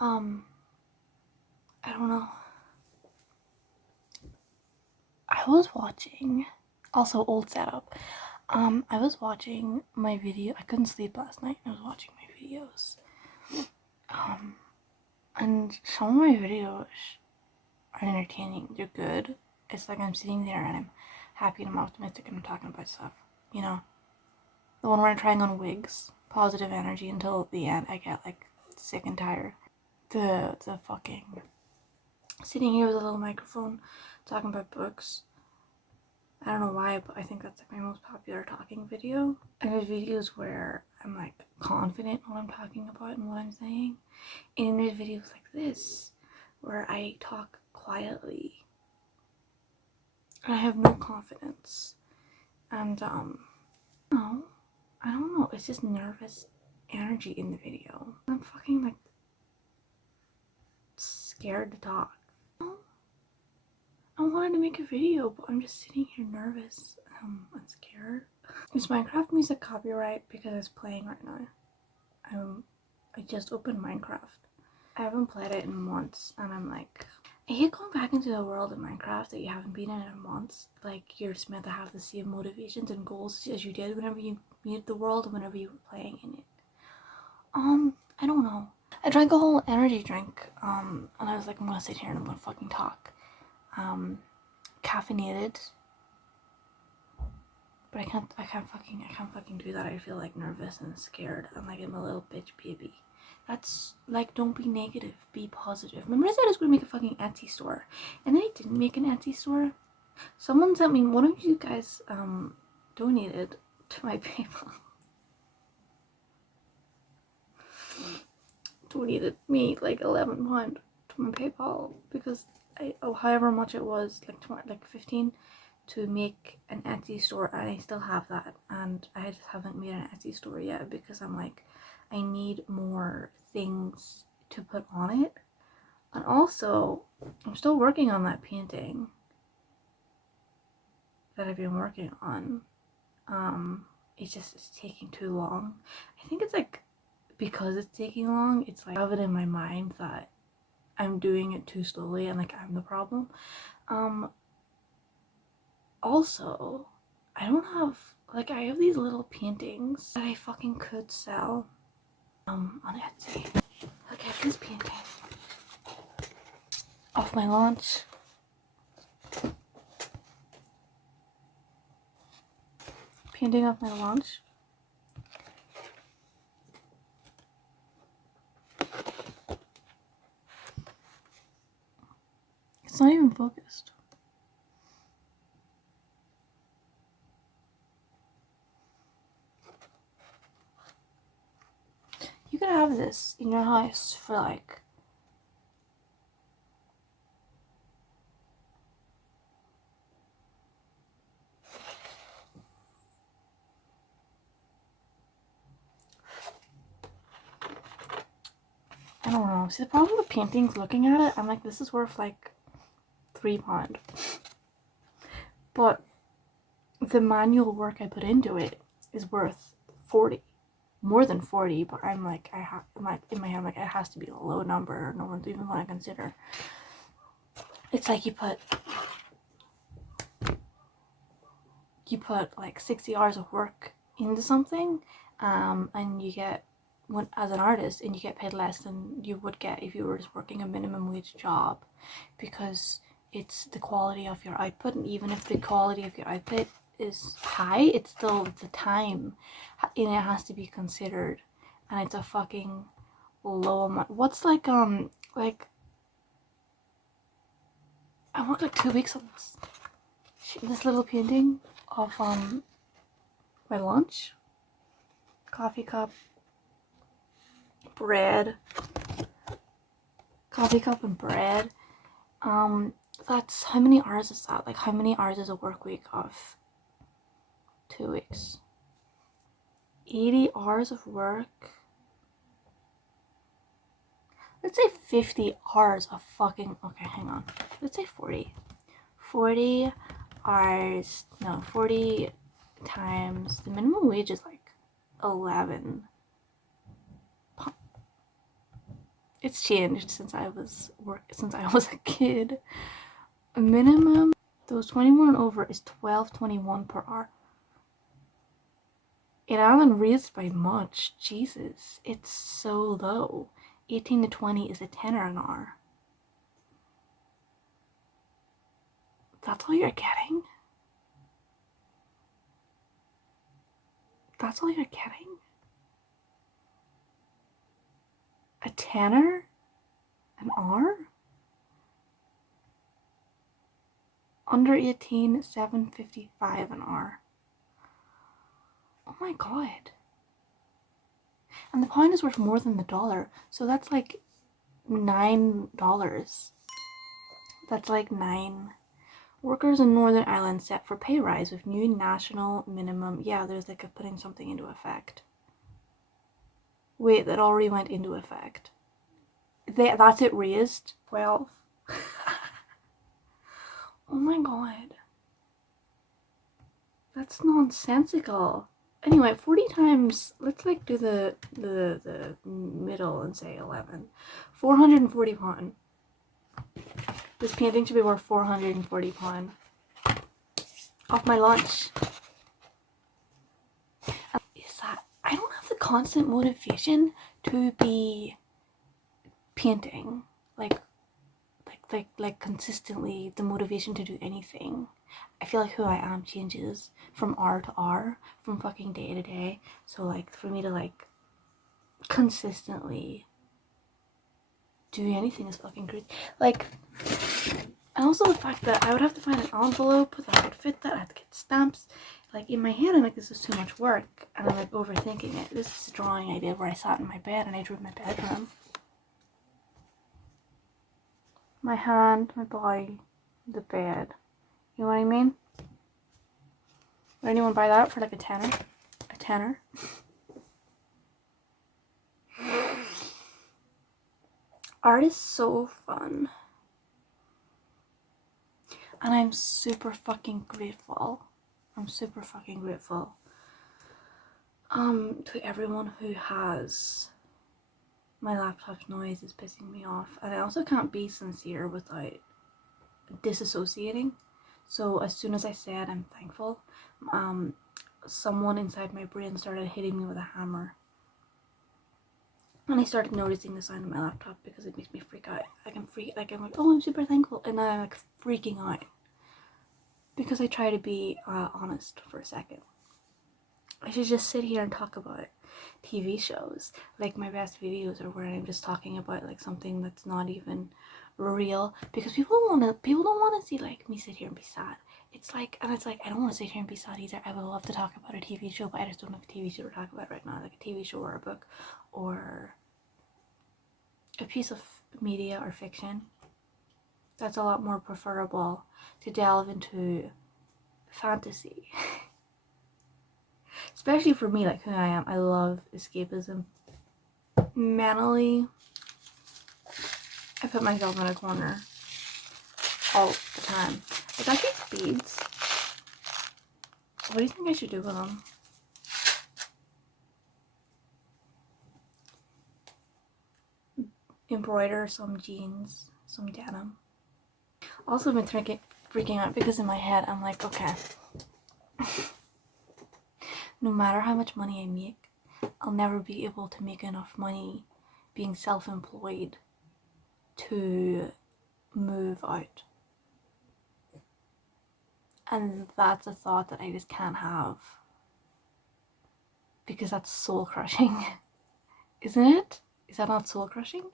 Um, I don't know. I was watching, also old setup. I was watching my video. I couldn't sleep last night. I was watching my videos. And some of my videos are entertaining. They're good. It's like I'm sitting there and I'm happy and I'm optimistic and I'm talking about stuff. You know, the one where I'm trying on wigs, positive energy until the end. I get like sick and tired. The fucking sitting here with a little microphone talking about books. I don't know why, but I think that's like my most popular talking video. And there's videos where I'm like confident in what I'm talking about and what I'm saying. And there's videos like this where I talk quietly and I have no confidence. And no, I don't know, it's just nervous energy in the video. I'm fucking like scared to talk. I wanted to make a video, but I'm just sitting here nervous. I'm scared. Is Minecraft music copyright because it's playing right now? I just opened Minecraft. I haven't played it in months, and I'm like, I hate going back into the world of Minecraft that you haven't been in months. Like, you're just meant to have the same motivations and goals as you did whenever you made the world and whenever you were playing in it. I don't know. I drank a whole energy drink, and I was like, I'm gonna sit here and I'm gonna fucking talk. Caffeinated. But I can't fucking do that. I feel like nervous and scared. I'm like, I'm a little bitch baby. That's like, don't be negative, be positive. Remember I said I was gonna make a fucking Etsy store, and then I didn't make an Etsy store. Someone sent me, one of you guys donated to my PayPal. Donated me like £11 to my PayPal because however much it was, like 15 to make an Etsy store, and I still have that, and I just haven't made an Etsy store yet because I'm like, I need more things to put on it. And also, I'm still working on that painting that I've been working on. It's taking too long. I think it's like, because it's taking long, it's like I have it in my mind that I'm doing it too slowly and like I'm the problem. Also, I don't have, like, I have these little paintings that I fucking could sell on Etsy. Look at this painting off my launch. Painting off my launch. It's not even focused. You could have this in your house for like I don't know. See, the problem with paintings, looking at it, I'm like, this is worth like £3. But the manual work I put into it is worth 40, more than 40. But I'm like, I'm like in my head, I'm like, it has to be a low number. No one's even going to consider. It's like you put like 60 hours of work into something, and you get, when as an artist, and you get paid less than you would get if you were just working a minimum wage job, because it's the quality of your output. And even if the quality of your output is high, it's still the time, and it has to be considered, and it's a fucking low amount. What's like I worked like 2 weeks on this little painting of my lunch, coffee cup, bread, coffee cup and bread. That's, how many hours is that? Like, how many hours is a work week of 2 weeks? 80 hours of work. Let's say 50 hours of fucking, okay, hang on. Let's say 40. 40 hours, no, 40 times, the minimum wage is like 11. It's changed since I was a kid. A minimum those 21 and over is $12.21 per hour. It hasn't raised by much. Jesus, it's so low. 18 to 20 is a tenner an hour. That's all you're getting? That's all you're getting? A tenner an hour? Under 18, $7.55 an hour. Oh my god. And the pound is worth more than the dollar, so that's like $9. That's like 9. Workers in Northern Ireland set for pay rise with new national minimum. Yeah, there's like a putting something into effect. Wait, that already went into effect. That's it raised? 12. Oh my god. That's nonsensical. Anyway, 40 times, let's like do the middle and say 11. 440 pound. This painting should be worth 440 pound. Off my lunch. Is that, I don't have the constant motivation to be painting. Like consistently the motivation to do anything. I feel like who I am changes from hour to hour, from fucking day to day. So like for me to like consistently do anything is fucking crazy. Like, and also the fact that I would have to find an envelope that would fit that. I have to get stamps. Like in my head, I'm like, this is too much work, and I'm like overthinking it. This is a drawing I did where I sat in my bed and I drew my bedroom. My hand, my body, the bed. You know what I mean? Would anyone buy that for like a tenner? A tenner? Art is so fun. And I'm super fucking grateful. I'm super fucking grateful. To everyone who has my laptop's noise is pissing me off. And I also can't be sincere without disassociating. So as soon as I said I'm thankful, someone inside my brain started hitting me with a hammer. And I started noticing the sound of my laptop because it makes me freak out. I'm like, oh, I'm super thankful. And then I'm like freaking out. Because I try to be honest for a second. I should just sit here and talk about TV shows. Like my best videos are where I'm just talking about like something that's not even real, because people don't want to see like me sit here and be sad. It's like I don't want to sit here and be sad either. I would love to talk about a TV show, but I just don't have a TV show to talk about right now, like a TV show or a book or a piece of media or fiction. That's a lot more preferable to delve into fantasy. Especially for me, like who I am. I love escapism. Mentally, I put myself in a corner all the time. I got these beads. What do you think I should do with them? Embroider some jeans, some denim. Also been freaking out because in my head I'm like, okay, no matter how much money I make, I'll never be able to make enough money being self-employed to move out. And that's a thought that I just can't have, because that's soul crushing. Isn't it? Is that not soul crushing?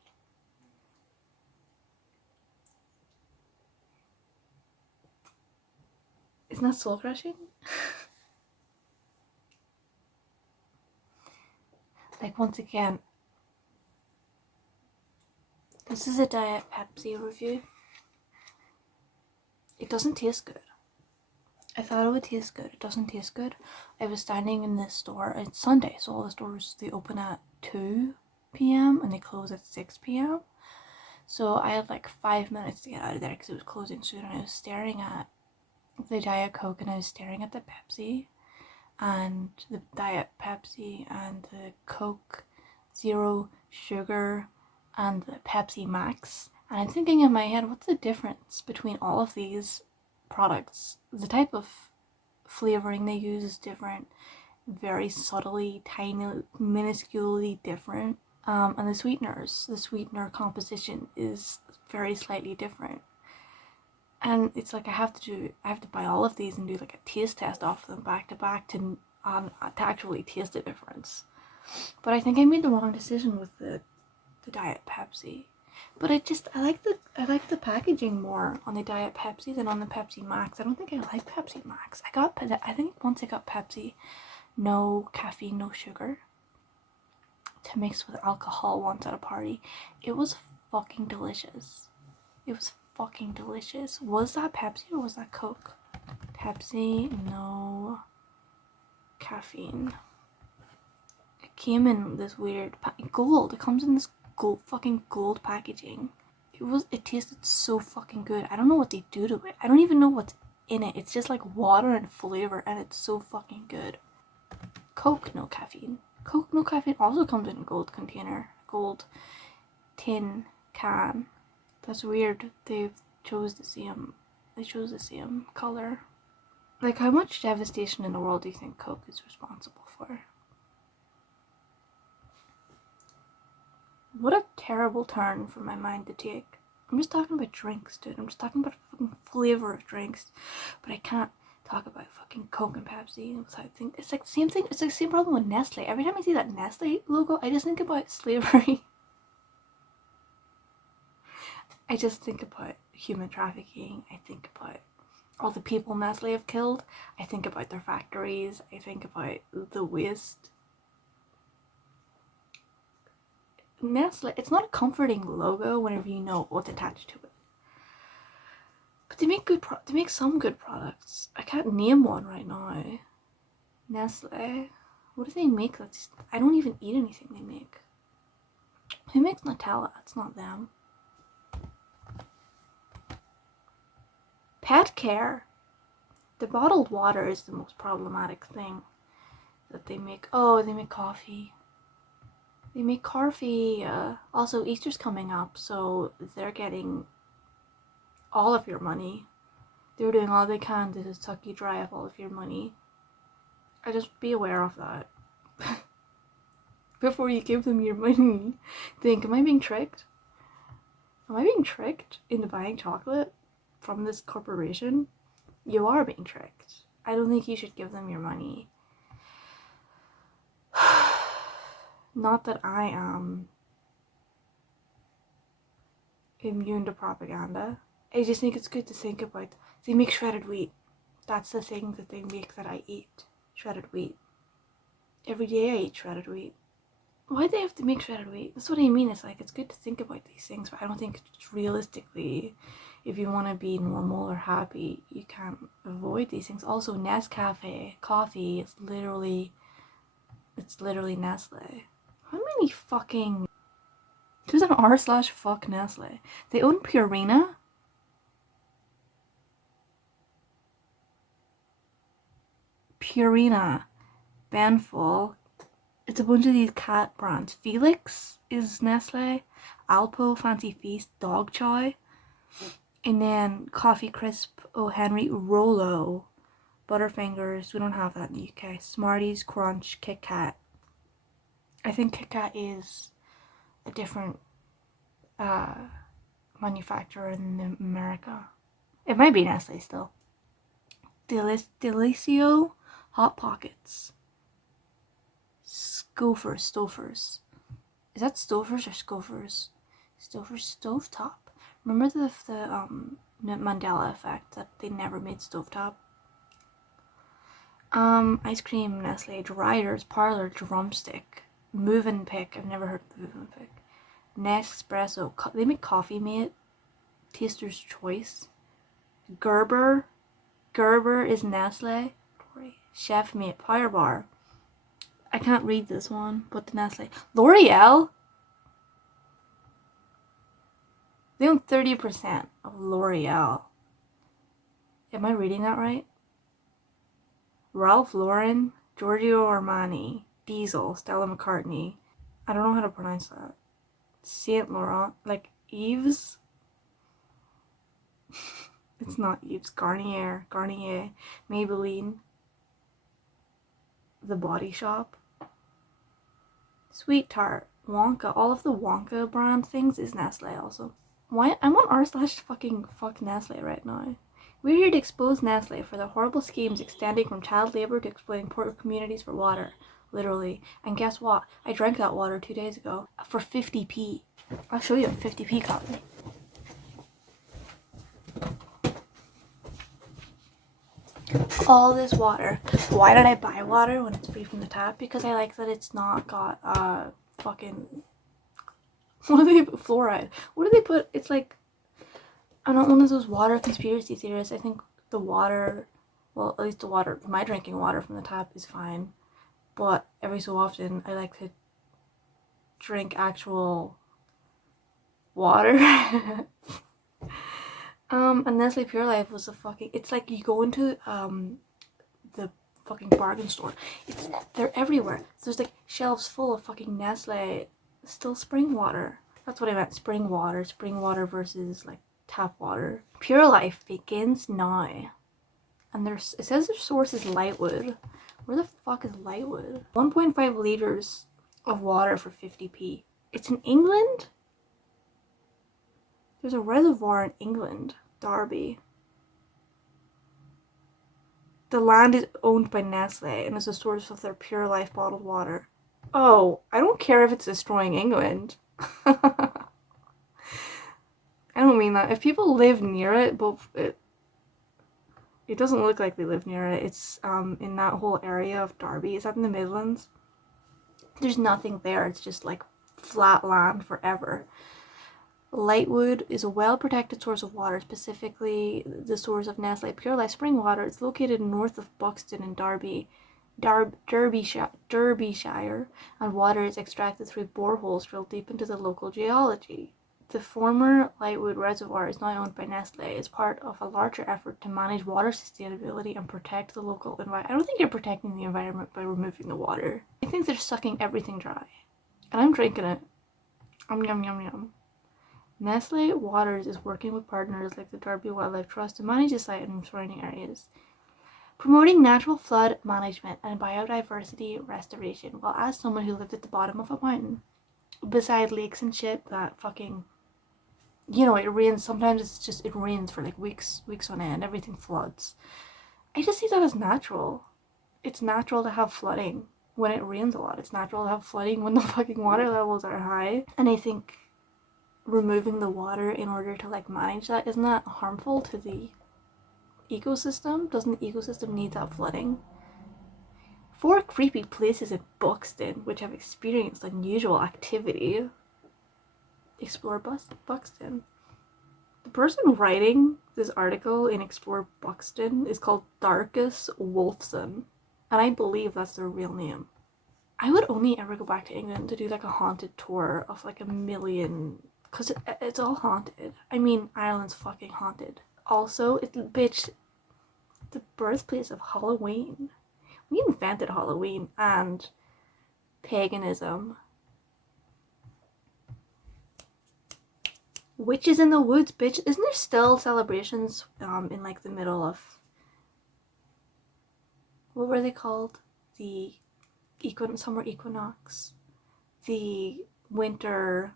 Isn't that soul crushing? Like, once again, this is a Diet Pepsi review. It doesn't taste good. I thought it would taste good. It doesn't taste good. I was standing in this store. It's Sunday, so all the stores, they open at 2 p.m. and they close at 6 p.m. So I had like 5 minutes to get out of there because it was closing soon, and I was staring at the Diet Coke and I was staring at the Pepsi, and the Diet Pepsi and the Coke Zero Sugar and the Pepsi Max. And I'm thinking in my head, what's the difference between all of these products? The type of flavoring they use is different, very subtly, tiny, minusculely different. And the sweetener composition is very slightly different. And it's like I have to buy all of these and do like a taste test off them back to back to actually taste the difference. But I think I made the wrong decision with the Diet Pepsi. But I like the packaging more on the Diet Pepsi than on the Pepsi Max. I don't think I like Pepsi Max. I think once I got Pepsi, no caffeine, no sugar, to mix with alcohol once at a party. It was fucking delicious. It was fucking delicious. Was that Pepsi or was that Coke? Pepsi, no caffeine. It came in this weird gold. It comes in this fucking gold packaging. It tasted so fucking good. I don't know what they do to it. I don't even know what's in it. It's just like water and flavor, and it's so fucking good. Coke, no caffeine. Coke, no caffeine also comes in a gold container, gold tin can. That's weird. They chose the same color. Like, how much devastation in the world do you think Coke is responsible for? What a terrible turn for my mind to take. I'm just talking about drinks, dude. I'm just talking about fucking flavor of drinks. But I can't talk about fucking Coke and Pepsi without thinking. It's like the same thing. It's like the same problem with Nestle. Every time I see that Nestle logo, I just think about slavery. I just think about human trafficking. I think about all the people Nestle have killed. I think about their factories. I think about the waste. Nestle, it's not a comforting logo whenever you know what's attached to it. But they make some good products. I can't name one right now. Nestle, what do they make? I don't even eat anything they make. Who makes Nutella? It's not them. Pet care. The bottled water is the most problematic thing that they make. Oh, they make coffee. They make coffee. Also, Easter's coming up, so they're getting all of your money. They're doing all they can to suck you dry of all of your money. I just be aware of that. Before you give them your money, think, am I being tricked? Am I being tricked into buying chocolate from this corporation? You are being tricked. I don't think you should give them your money. Not that I am immune to propaganda. I just think it's good to think about. They make shredded wheat. That's the thing that they make that I eat. Shredded wheat. Every day I eat shredded wheat. Why do they have to make shredded wheat? That's what I mean. It's like, it's good to think about these things, but I don't think it's realistically, if you want to be normal or happy, you can't avoid these things. Also, Nescafe coffee is literally Nestle. How many fucking... There's an r/fuck Nestle. They own Purina. Purina. Banful. It's a bunch of these cat brands. Felix is Nestle. Alpo, Fancy Feast, Dog Chow. And then Coffee Crisp, O. Henry, Rolo, Butterfingers. We don't have that in the UK. Smarties, Crunch, Kit Kat. I think Kit Kat is a different manufacturer in America. It might be Nestle still. Delicio, Hot Pockets. Stouffer's. Is that Stouffer's or Scoffers? Stouffer's Stovetop. Remember the Mandela effect that they never made stovetop? Ice cream, Nestle, Riders, Parlor, Drumstick, Move and Pick. I've never heard of Move and Pick. Nespresso. They make Coffee Mate. Taster's Choice. Gerber. Gerber is Nestle. Chef Mate, Power Bar. I can't read this one, but the Nestle. L'Oreal. They own 30% of L'Oreal. Am I reading that right? Ralph Lauren, Giorgio Armani, Diesel, Stella McCartney. I don't know how to pronounce that. Saint Laurent, like Yves. It's not Yves. Garnier, Maybelline, The Body Shop, Sweet Tart, Wonka. All of the Wonka brand things is Nestle also. Why? I'm on r/fucking fuck Nestle right now. We're here to expose Nestle for their horrible schemes extending from child labor to exploiting poor communities for water. Literally. And guess what? I drank that water 2 days ago for 50p. I'll show you a 50p copy. All this water. Why did I buy water when it's free from the tap? Because I like that it's not got fucking, what do they put? Fluoride. What do they put? It's like, I'm not one of those water conspiracy theorists. I think the water, well, at least the water, my drinking water from the tap is fine. But every so often, I like to drink actual water. And Nestle Pure Life was a fucking, it's like you go into the fucking bargain store. They're everywhere. There's like shelves full of fucking Nestle still spring water. That's what I meant. Spring water versus like tap water. Pure Life begins now. And there's, it says their source is Lightwood. Where the fuck is Lightwood? 1.5 liters of water for 50p. It's in England? There's a reservoir in England. Derby. The land is owned by Nestle and is a source of their Pure Life bottled water. Oh, I don't care if it's destroying England. I don't mean that. If people live near it, but it doesn't look like they live near it. It's in that whole area of Derby. Is that in the Midlands? There's nothing there. It's just like flat land forever. Lightwood is a well-protected source of water, specifically the source of Nestle Pure Life spring water. It's located north of Buxton in Derbyshire, and water is extracted through boreholes drilled deep into the local geology. The former Lightwood Reservoir is now owned by Nestle as part of a larger effort to manage water sustainability and protect the local environment. I don't think you're protecting the environment by removing the water. I think they're sucking everything dry. And I'm drinking it. Yum yum yum. Nestle Waters is working with partners like the Derby Wildlife Trust to manage the site and surrounding areas, promoting natural flood management and biodiversity restoration. Well, as someone who lived at the bottom of a mountain, beside lakes and shit that fucking, you know, it rains, sometimes it's just, it rains for like weeks on end, everything floods. I just see that as natural. It's natural to have flooding when it rains a lot. It's natural to have flooding when the fucking water levels are high. And I think removing the water in order to like manage that, isn't that harmful to the ecosystem? Doesn't the ecosystem need that flooding? 4 creepy places in Buxton which have experienced unusual activity. Explore Buxton. The person writing this article in Explore Buxton is called Darkus Wolfson, and I believe that's their real name. I would only ever go back to England to do like a haunted tour of like a million, because it's all haunted. I mean, Ireland's fucking haunted. Also, it's, bitch, the birthplace of Halloween. We invented Halloween and paganism. Witches in the woods, bitch. Isn't there still celebrations in like the middle of, what were they called? The summer equinox, the winter,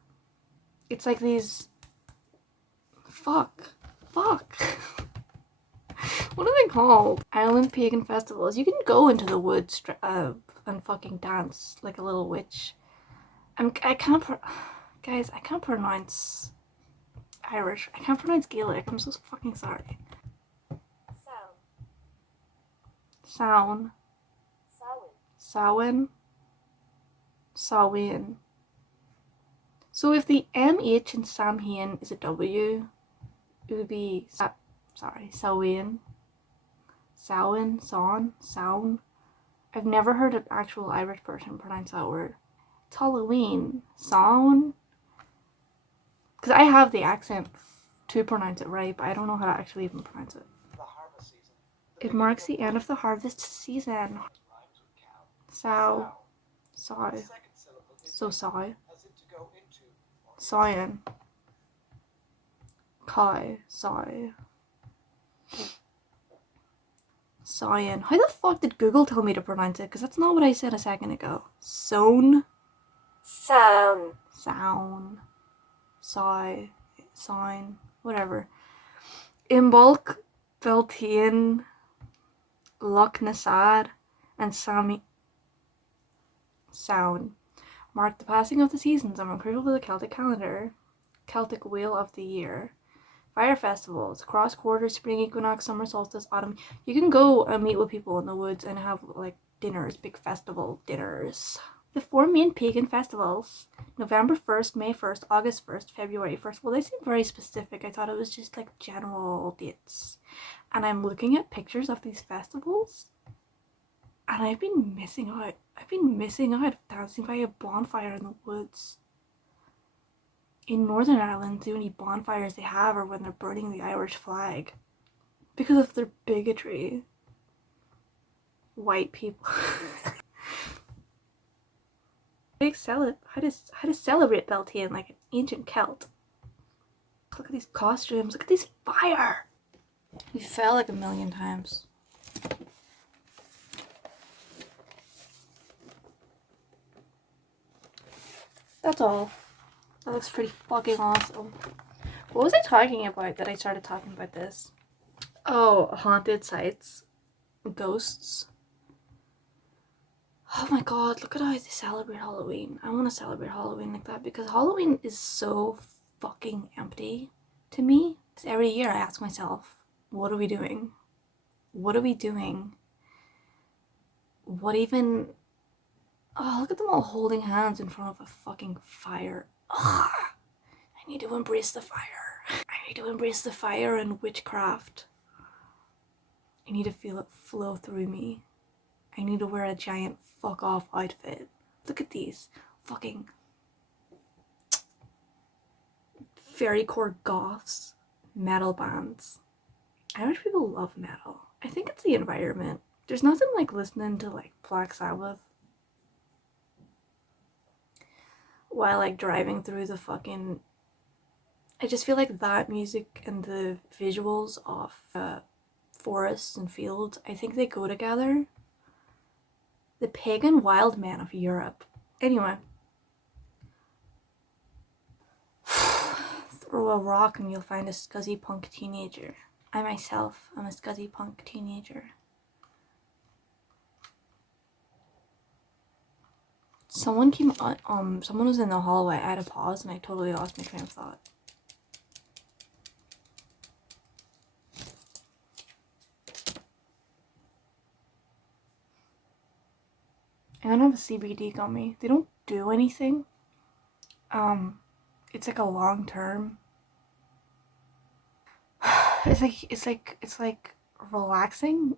it's like these, fuck. What are they called? Island pagan festivals. You can go into the woods and fucking dance like a little witch. I can't pronounce Irish. I can't pronounce Gaelic. I'm so fucking sorry. Samhain. So if the MH in Samhain is a W, it would be Samhain. Samhain. I've never heard an actual Irish person pronounce that word. It's Halloween. Samhain. Because I have the accent to pronounce it right, but I don't know how to actually even pronounce it. It marks the end of the harvest season. Sow. Cyan. Kai. Cyan. How the fuck did Google tell me to pronounce it? Because that's not what I said a second ago. Sound. Sign. Whatever. Imbolc, Beltane, Loch Nassad, and Sami Sound mark the passing of the seasons and were crucial to the Celtic calendar. Celtic Wheel of the Year. Fire festivals, cross quarter, spring equinox, summer solstice, autumn. You can go and meet with people in the woods and have like dinners, big festival dinners. The 4 main pagan festivals: November 1st, May 1st, August 1st, February 1st. Well, they seem very specific. I thought it was just like general dates. And I'm looking at pictures of these festivals, and I've been missing out. Dancing by a bonfire in the woods. In Northern Ireland, the only bonfires they have are when they're burning the Irish flag. Because of their bigotry. White people. How to celebrate Beltane like an ancient Celt. Look at these costumes. Look at these fire. We fell like a million times. That's all. That looks pretty fucking awesome. What was I talking about that I started talking about this? Oh, haunted sites. Ghosts. Oh my god, look at how they celebrate Halloween. I want to celebrate Halloween like that because Halloween is so fucking empty to me. Every year I ask myself, what are we doing? What are we doing? What even... Oh, look at them all holding hands in front of a fucking fire. Ugh. I need to embrace the fire. I need to embrace the fire and witchcraft. I need to feel it flow through me. I need to wear a giant fuck off outfit. Look at these fucking fairycore goths, metal bands. Irish people love metal. I think it's the environment. There's nothing like listening to like Black Sabbath while like driving through the fucking... I just feel like that music and the visuals of forests and fields, I think they go together. The pagan wild man of Europe. Anyway. Throw a rock and you'll find a scuzzy punk teenager. I myself am a scuzzy punk teenager. Someone came on, someone was in the hallway. I had to pause and I totally lost my train of thought. I don't have a CBD gummy. They don't do anything. It's like a long term. It's like relaxing,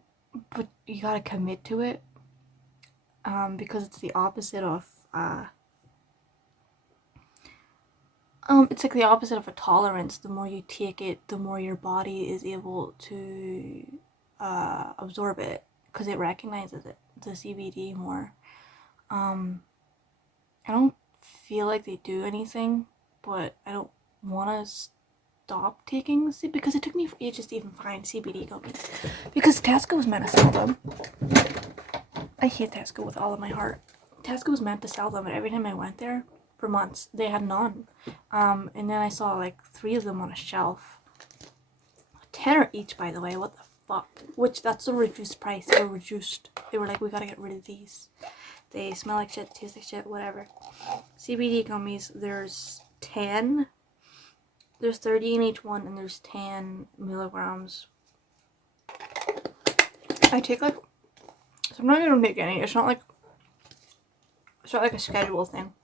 but you gotta commit to it. Because it's the opposite of it's like the opposite of a tolerance. The more you take it, the more your body is able to absorb it because it recognizes it, the CBD more. I don't feel like they do anything, but I don't want to stop taking CBD because it took me ages to even find CBD gummies because Tesco was meant to sell them. I hate Tesco with all of my heart. Tesco was meant to sell them, and every time I went there for months, they had none. And then I saw like 3 of them on a shelf. $10 each, by the way. What the fuck? Which, that's the reduced price. They were reduced. They were like, we gotta get rid of these. They smell like shit, taste like shit, whatever. CBD gummies, there's 10. There's 30 in each one, and there's 10 milligrams. I take like... Sometimes I don't take any. It's not like a schedule thing.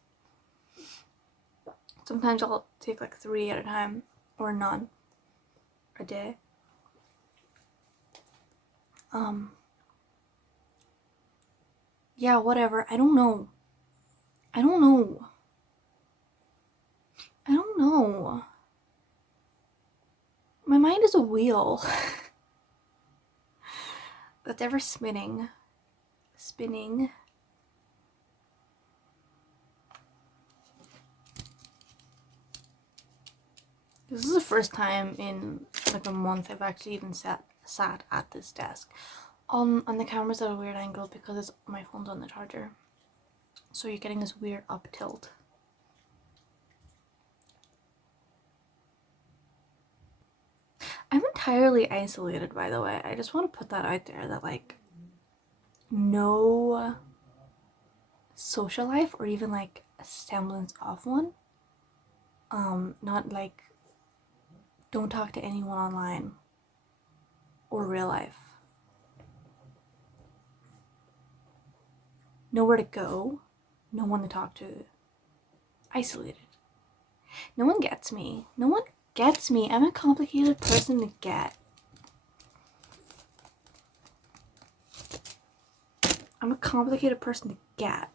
Sometimes I'll take like 3 at a time, or none a day. Yeah, whatever. I don't know. My mind is a wheel that's ever spinning. This is the first time in like a month I've actually even sat at this desk. And the camera's at a weird angle because my phone's on the charger. So you're getting this weird up tilt. I'm entirely isolated, by the way. I just want to put that out there that like no social life or even like a semblance of one. Not like don't talk to anyone online or real life. Nowhere to go, no one to talk to. Isolated. No one gets me. No one gets me. I'm a complicated person to get. I'm a complicated person to get.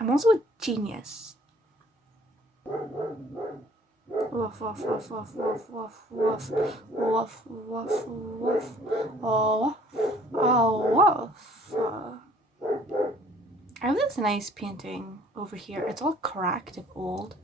I'm also a genius. Woof, woof, woof, woof, woof, woof, woof, woof, woof, woof. Oh, oh, woof. I have this nice painting over here. It's all cracked and old.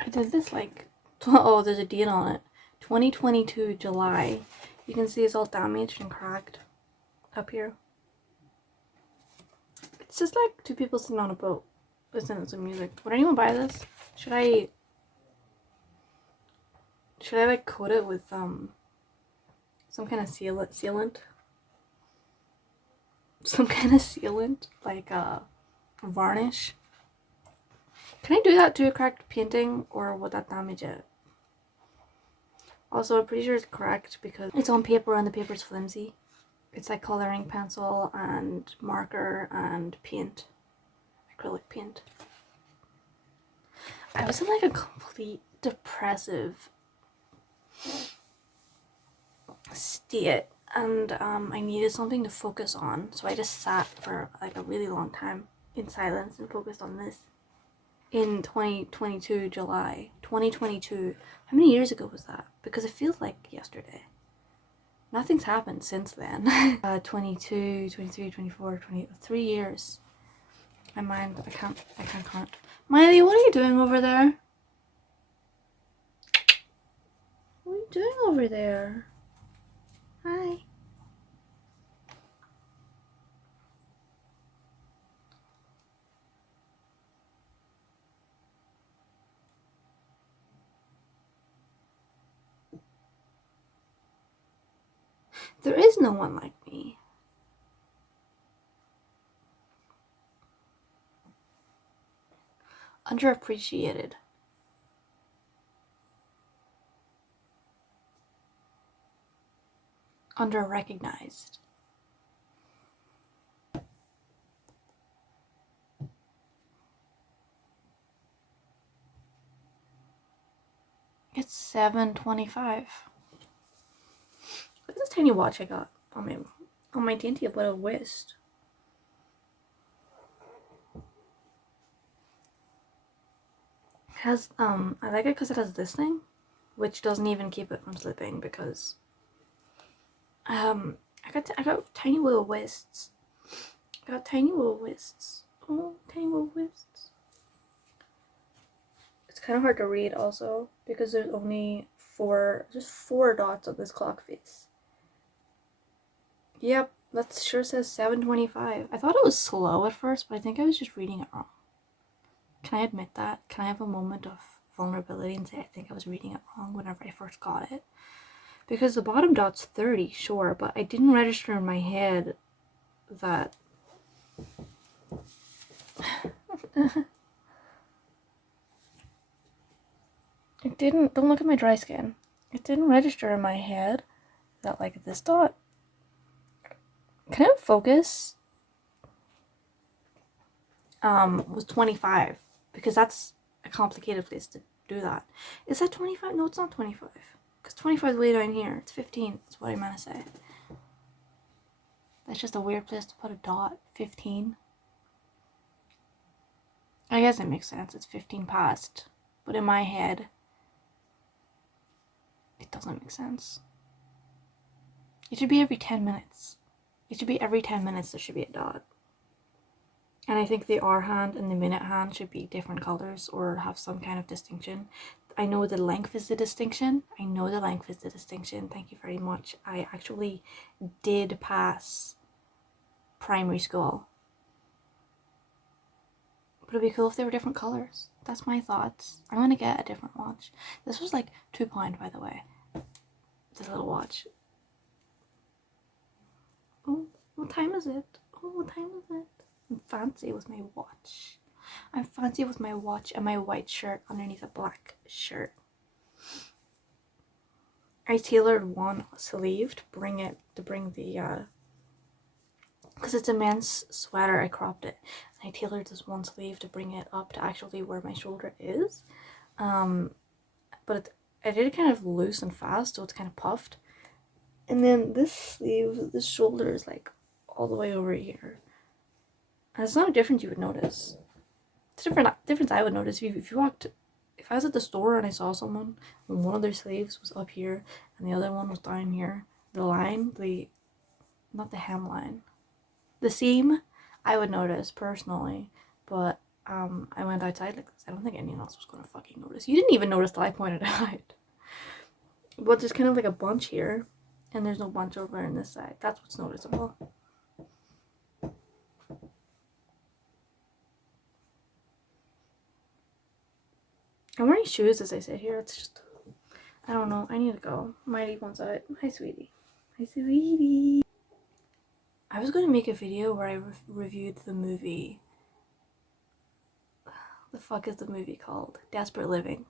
I did this like, oh, there's a date on it. 2022 July. You can see it's all damaged and cracked up here. It's just like two people sitting on a boat listening to some music. Would anyone buy this? Should I like coat it with some kind of sealant? Some kind of sealant, like varnish. Can I do that to a cracked painting, or would that damage it? Also, I'm pretty sure it's correct because it's on paper and the paper's flimsy. It's like coloring pencil and marker and paint, acrylic paint. I was in like a complete depressive state, and I needed something to focus on, so I just sat for like a really long time in silence and focused on this. In 2022 July 2022. How many years ago was that? Because it feels like yesterday. Nothing's happened since then. 22, 23, 24, 3 years. My mind, I can't count. Miley, what are you doing over there? What are you doing over there? Hi. There is no one like me. Underappreciated. Underrecognized. It's 7:25. Look at this tiny watch I got on my dainty little wrist. It has I like it because it has this thing, which doesn't even keep it from slipping because I got tiny little wrists. I got tiny little wrists. Oh, tiny little wrists. It's kind of hard to read also because there's only just four dots on this clock face. Yep, that sure says 7:25. I thought it was slow at first, but I think I was just reading it wrong. Can I admit that? Can I have a moment of vulnerability and say I think I was reading it wrong whenever I first got it? Because the bottom dot's 30, sure, but I didn't register in my head that it didn't. Don't look at my dry skin. It didn't register in my head that like this dot. Can I focus? Was 25 because that's a complicated place to do that. Is that 25? No, it's not 25 because 25 is way down here. It's 15. That's what I meant to say. That's just a weird place to put a dot. 15. I guess it makes sense. It's 15 past, but in my head, it doesn't make sense. It should be every 10 minutes. It should be every 10 minutes there should be a dot. And I think the hour hand and the minute hand should be different colors or have some kind of distinction. I know the length is the distinction. I know the length is the distinction. Thank you very much. I actually did pass primary school. But it'd be cool if they were different colors. That's my thoughts. I'm gonna get a different watch. This was like £2, by the way. This little watch. Oh, what time is it? Oh, what time is it? I'm fancy with my watch. I'm fancy with my watch and my white shirt underneath a black shirt. I tailored one sleeve to bring the because it's a men's sweater. I cropped it. I tailored this one sleeve to bring it up to actually where my shoulder is. But I did it kind of loose and fast, so it's kind of puffed. And then this sleeve, this shoulder is like all the way over here. And it's not a difference you would notice. It's a difference I would notice if you walked. If I was at the store and I saw someone and one of their sleeves was up here and the other one was down here, the line, not the hemline, the seam, I would notice personally. But I went outside like this. I don't think anyone else was gonna fucking notice. You didn't even notice that I pointed it out. But there's kind of like a bunch here, and there's no bunch over on this side. That's what's noticeable. I'm wearing shoes as I sit here. It's just, I don't know. I need to go. Mighty wants out. Hi, sweetie. Hi, sweetie. I was going to make a video where I reviewed the movie. The fuck is the movie called? Desperate Living.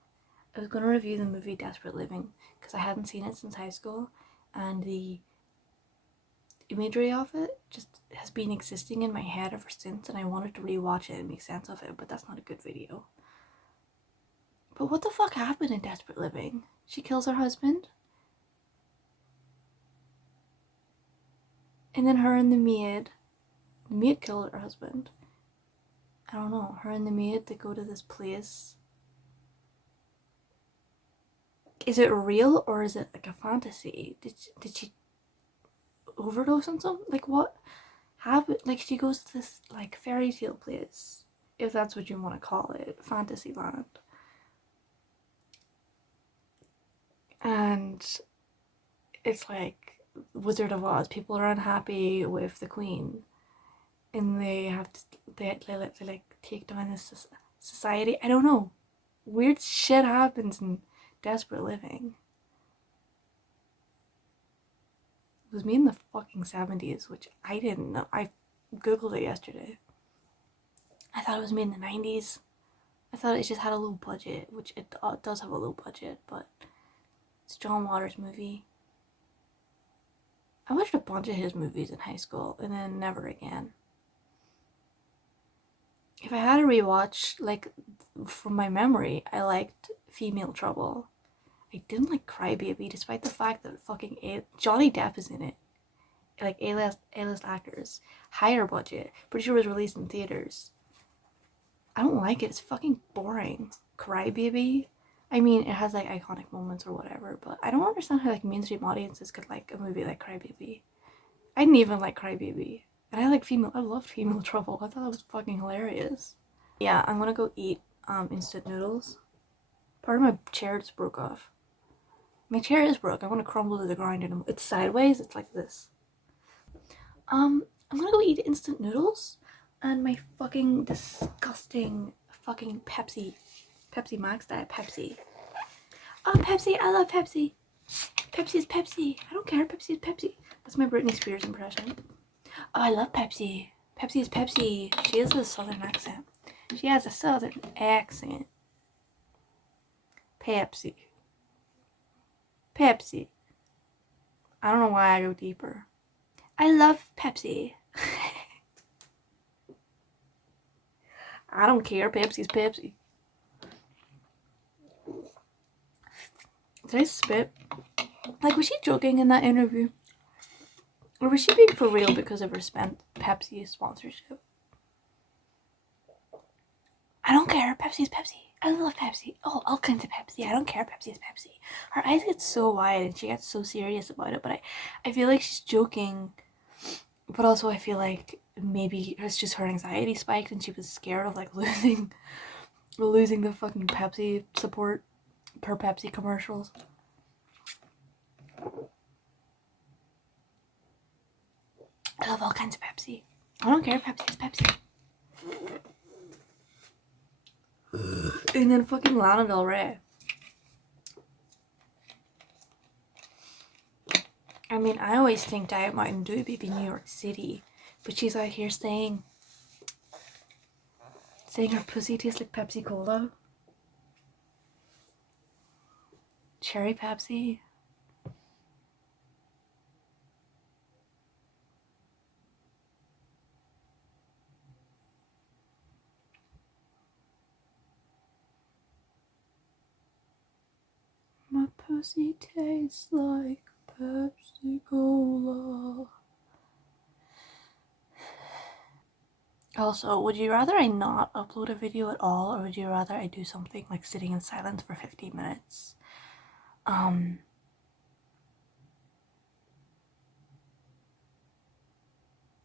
I was going to review the movie Desperate Living because I hadn't seen it since high school, and the imagery of it just has been existing in my head ever since, and I wanted to rewatch it and make sense of it, but that's not a good video. But what the fuck happened in Desperate Living? She kills her husband? And then her and the maid killed her husband. I don't know, her and the maid, they go to this place. Is it real or is it like a fantasy? Did she overdose on something? Like what happened? Like she goes to this like fairy tale place, if that's what you want to call it, fantasy land. And it's like Wizard of Oz. People are unhappy with the queen, and they have to they like take down this society. I don't know. Weird shit happens in Desperate Living. It was made in the fucking 70s, which I didn't know. I googled it yesterday. I thought it was made in the 90s. I thought it just had a low budget, which it does have a low budget, but it's John Waters' movie. I watched a bunch of his movies in high school and then never again. If I had to rewatch, like, from my memory, I liked Female Trouble. I didn't like Crybaby, despite the fact that fucking Johnny Depp is in it. Like, A-list actors. Higher budget. Pretty sure it was released in theaters. I don't like it. It's fucking boring. Crybaby? I mean, it has like iconic moments or whatever, but I don't understand how like mainstream audiences could like a movie like Crybaby. I didn't even like Crybaby. And I loved Female Trouble. I thought that was fucking hilarious. Yeah, I'm gonna go eat instant noodles. Part of my chair just broke off. My chair is broke. I want to crumble to the ground and it's sideways. It's like this. I'm gonna go eat instant noodles and my fucking disgusting fucking Pepsi Max Diet Pepsi. Oh, Pepsi, I love Pepsi. Pepsi is Pepsi. I don't care, Pepsi is Pepsi. That's my Britney Spears impression. Oh, I love Pepsi. Pepsi is Pepsi. She has a southern accent. She has a southern accent. Pepsi. Pepsi. I don't know why I go deeper. I love Pepsi. I don't care, Pepsi's Pepsi. Did I spit? Like, was she joking in that interview? Or was she being for real because of her Pepsi sponsorship? I don't care. Pepsi's Pepsi. I love Pepsi. Oh, all kinds of Pepsi. I don't care. Pepsi is Pepsi. Her eyes get so wide and she gets so serious about it, but I feel like she's joking. But also I feel like maybe it's just her anxiety spiked and she was scared of like losing the fucking Pepsi support per Pepsi commercials. I love all kinds of Pepsi. I don't care. Pepsi is Pepsi. And then fucking Lana Del Rey. I mean, I always think Diet Mountain Dew be New York City, but she's out here saying her pussy tastes like Pepsi Cola. Cherry Pepsi. My pussy tastes like Pepsi Cola. Also, would you rather I not upload a video at all, or would you rather I do something like sitting in silence for 15 minutes?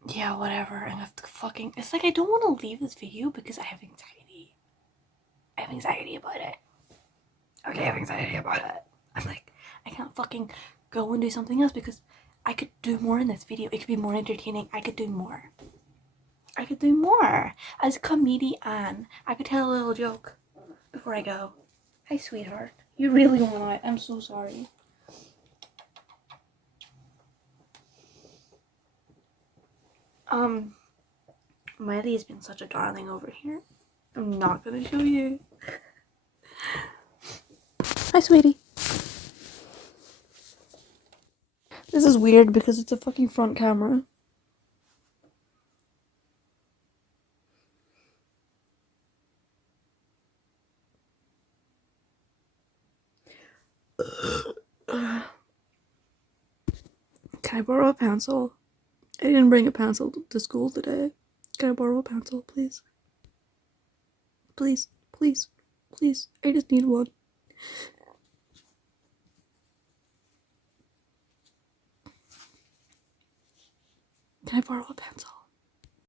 Yeah, whatever. And I have to fucking. It's like I don't want to leave this video because I have anxiety. I have anxiety about it. Okay, I have anxiety about it. I'm like, I can't fucking go and do something else because I could do more in this video. It could be more entertaining. I could do more. I could do more. As a comedian, I could tell a little joke before I go. Hi, sweetheart. You really want to. I'm so sorry. Miley has been such a darling over here. I'm not gonna show you. Hi, sweetie. This is weird because it's a fucking front camera. Can I borrow a pencil? I didn't bring a pencil to school today. Can I borrow a pencil, please? Please, please, please. I just need one. Can I borrow a pencil?